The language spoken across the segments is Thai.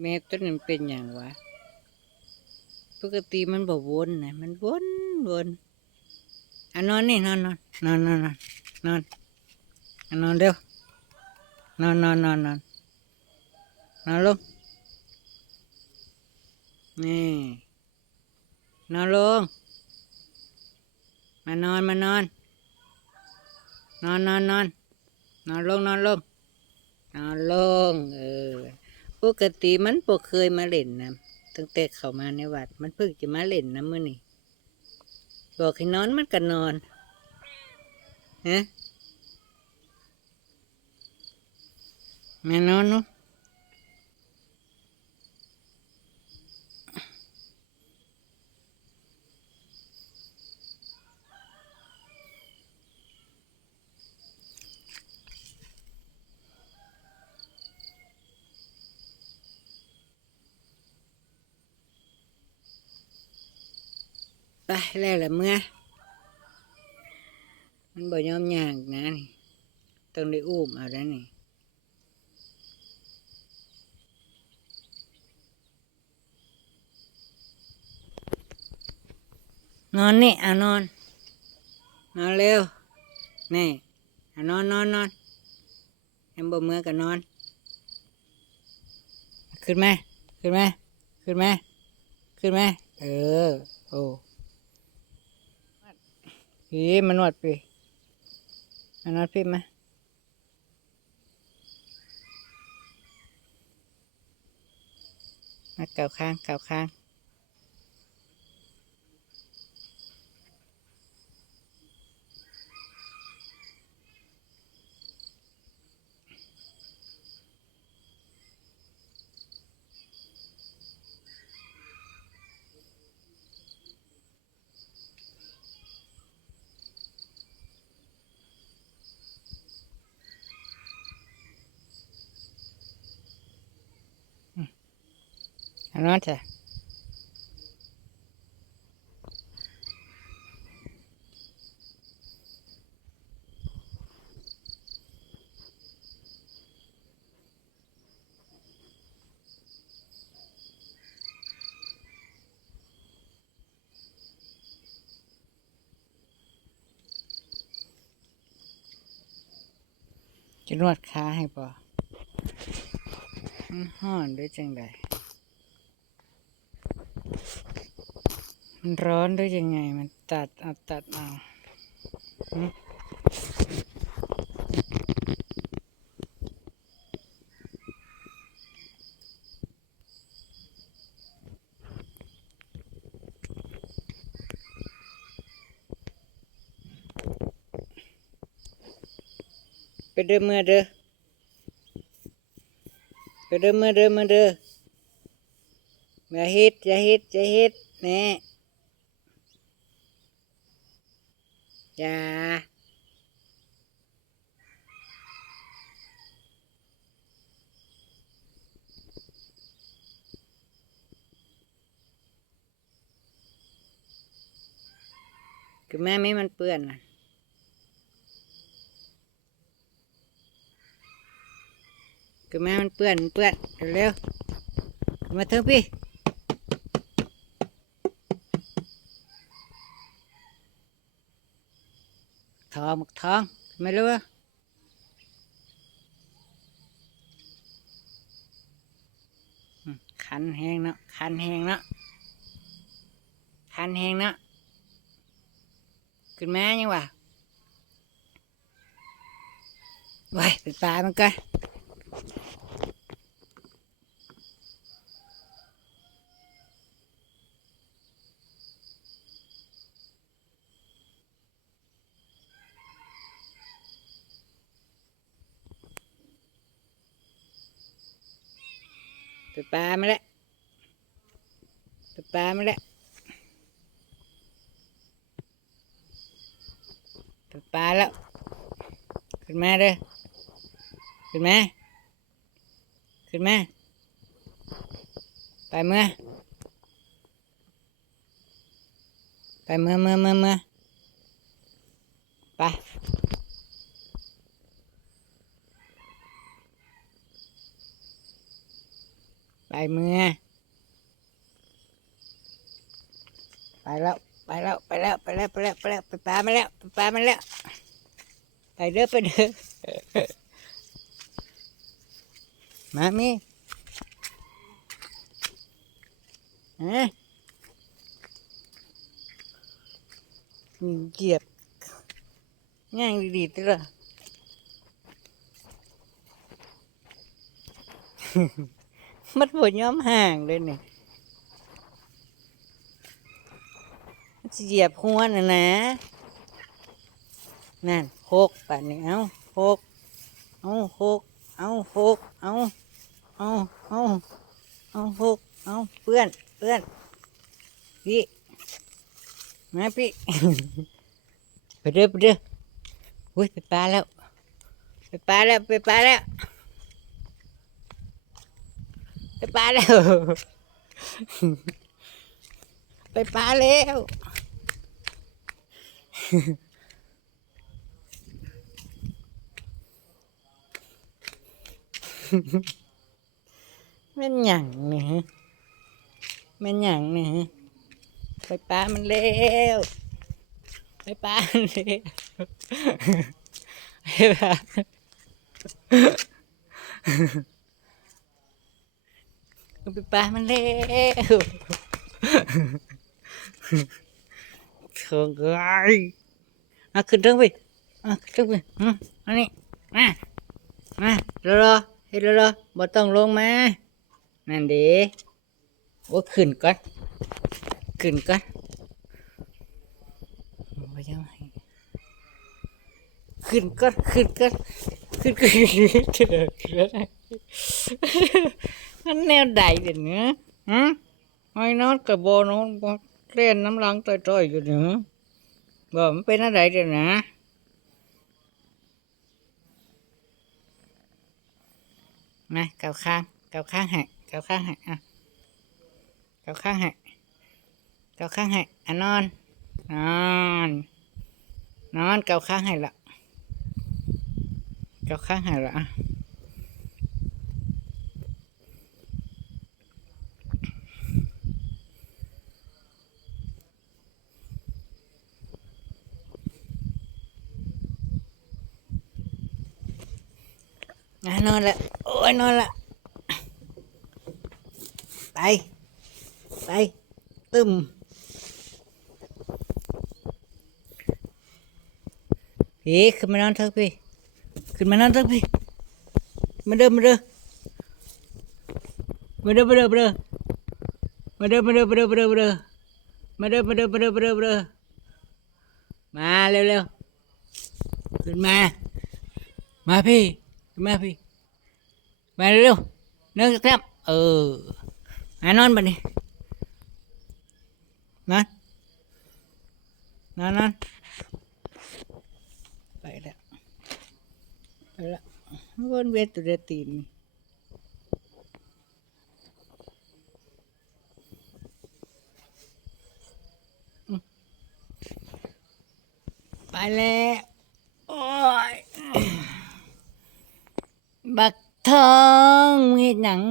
แม่ต้นนั้นเป็นอย่างวะ ปกติมันบ่วนนะมันวนวนอะนอนนี่นอนนอนนอนนอนนอนนอนนอนเร็วนอนนอนนอนนอนนอนลงนี่นอนลงมานอนมานอน นอนนอนนอนนอนลงนอนลงนอนลงเออ ปกติมันปกเคยมาเล่นนะตั้งแต่เข้ามาในวัด มันเพิ่งจะมาเล่นนะมื่อนี่บอกให้นอนมันก็นอนฮะแม่นอนเนาะ ไปแล้วละเมื่อ มันบ่ยอมยางนะนี่ต้องได้อุ้มเอาแล้วนี่นอนนี่เอะนอน นอนเร็ว นี่เอะนอนนอนนอนแอมบ่เมื่อก็นอน ขึ้นไหมขึ้นไหมขึ้นไหมขึ้นไหมเออ โอ้ พี่มานวดพี่มานวดพี่มามาเก่าข้างเก่าข้าง นอนจ้ะจะนวดขาให้ป่มันห้อนด้วยจังใด มันร้อนด้วยยังไง มันตัดเอาตัดเอาไปเด้อเมื่อเด้อไปเด้อเมื่อเด้อเมื่อเด้อ อย่าเฮ็ดอย่าเฮ็ดอย่าเฮ็ดแหน่อย่าคือแม่ไม่มันเปื้อนนะคือแม่มันเปื้อนเปื้อนเร็วมาเถอะพี่ องหมึกทองไม่รู้ขันแหงเนาะขันแหงเนาะขันแหงเนาะขึ้นมายังวะไว้ไปปลามันก่อน ไปปลามาแล้วไปปลามาแล้วไปปลาแล้ว ขึ้นมาเด้อขึ้นมาขึ้นมาไปเมื่อไปเมื่อเมื่อเมื่อเมื่อไป ไปเมื่อไปแล้วไปแล้วไปแล้วไปแล้วไปแล้วไปแล้วไปปลามาแล้วไปปลามาแล้วไปเด้อไปเด้อมามีฮะเหยียบง่ายดีๆตัว มันปวดย้อมห่างเลยเนี่ยมันสิเหยียบหัวน่ะนะ นั่นโคกป่านนี้เอาโคกเอาโคกเอาโคกเอาเอาเอาเอาโคกเอาเพื่อนเพื่อนพี่มาพี่ไปเด้อไปเด้ออุ้ยไปปลาแล้ว ไปปลาแล้วไปปลาแล้ว ไปปลาแล้ว ไปปลาแล้วแม่นหยังนี่ฮะแม่นหยังนี่ฮะไปปลามันเร็วไปปลามันเร็วไปปลาไปปลามันเร็วเชิงไยอะขึ้นเรื่องไปอะขึ้นเรื่องไปอืมอันนี้มามาเร็วๆเฮ็ดเร็วๆบ่ต้องลงมา นั่นเด้โอ้ขึ้นก่อนขึ้นก่อนบ่ยังไงขึ้นก่อนขึ้นก่อนขึ้นก่อนขึ้นก่อน มันแนวใดเดี๋ยวนี้ฮะไอ้นอนกับบ่นอนบเล่นน้ำลังต่อยๆอยู่เนาะบ่มันเป็นอะไรเดี๋ยวนะมาเกาข้างเกาข้างให้เกาข้างให้อะเกาข้างให้เกาข้างให้อะนอน นอน นอนเกาข้างให้ละเกาข้างให้ละอะ นอนละโอ้ยนอนละไปไปตึมพี่ขึ้นมานอนเถอะพี่ขึ้นมานอนเถอะพี่มาเด้อมาเด้อมาเด้อมาเด้อมาเด้อมาเด้อมาเด้อมาเด้อมาเด้อมาเด้อมาเด้อมาเด้อมาเด้อมาเด้อมาเด้อมาเร็วเร็วๆขึ้นมา มาพี่ ขึ้นมาพี่มาเร็วๆหนึ่งสามเออมานอนบัดนี้นอนนอนนอนไปแล้วไปแล้ววนเวียนตัวเดียตีนนี่ไปแล้วโอ้ย บักทองเฮ็ดหยัง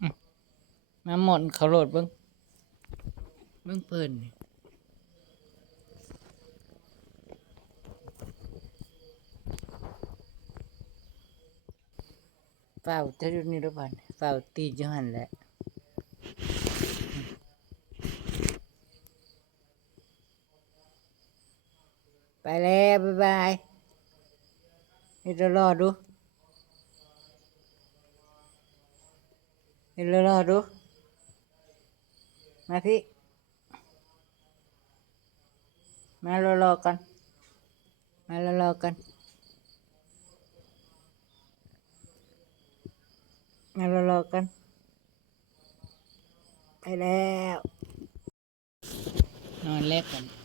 อืมมาหมดเขาโหลดเบิ้งเบิ้งเปิ่นนี่เฝ้าเท่านี้ทุกวันเฝ้าตีจังหันแหละ ไปแล้วบ๊ายบายนี่เรารอดูนี่เรารอดูมาพี่มารอรอๆกันมารอรอๆกันมารอรอๆกันไปแล้ว นอนเล็กกัน